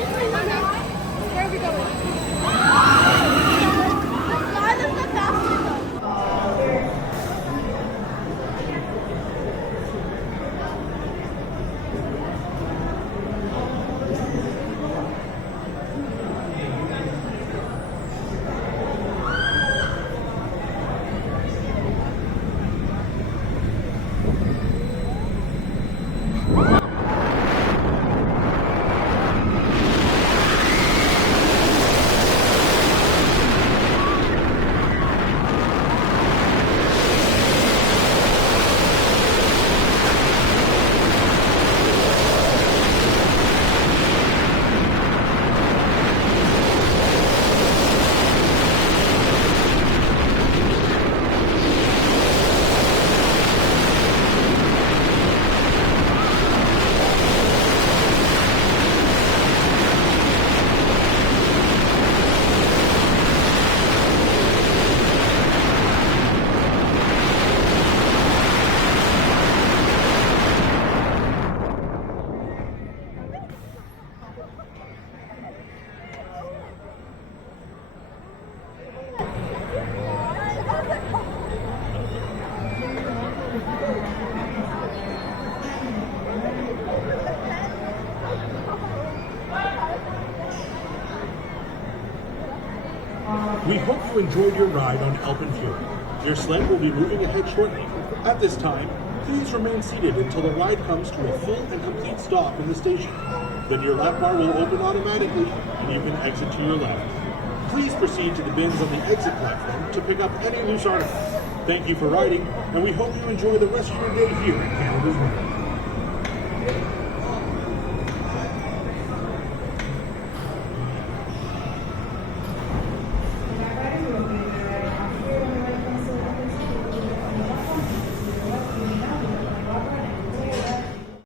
Where are we going? We hope you enjoyed your ride on AlpenFury. Your sled will be moving ahead shortly. At this time, please remain seated until the ride comes to a full and complete stop in the station. Then your lap bar will open automatically and you can exit to your left. Please proceed to the bins on the exit platform to pick up any loose articles. Thank you for riding, and we hope you enjoy the rest of your day here at Canada's Wonderland.